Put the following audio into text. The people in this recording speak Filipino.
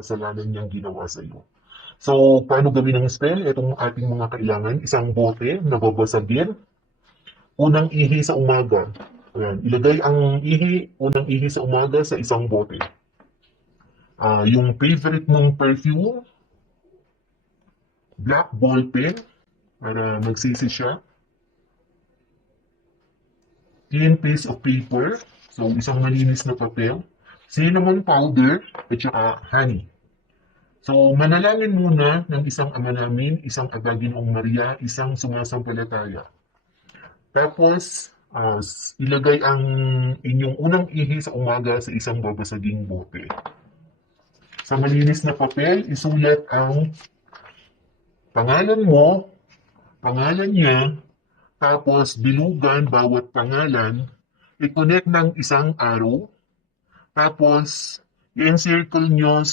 kasalanan niyang ginawa sa iyo. So, paano gawin ang spell? Itong ating mga kailangan, isang bote na babasagin, unang ihi sa umaga. Ayan, ilagay ang unang ihi sa umaga sa isang bote. Yung favorite mong perfume, black ball pen, para magsisi siya, thin piece of paper, so isang malinis na papel, cinnamon powder, at saka honey. So, manalangin muna ng isang Ama Namin, isang Aba Ginoong Maria, isang sumasampalataya. Tapos, ilagay ang inyong unang ihi sa umaga sa isang babasaging bote. Sa malinis na papel, isulat ang pangalan mo, pangalan niya, tapos bilugan bawat pangalan, i-connect ng isang arrow, tapos i-encircle nyo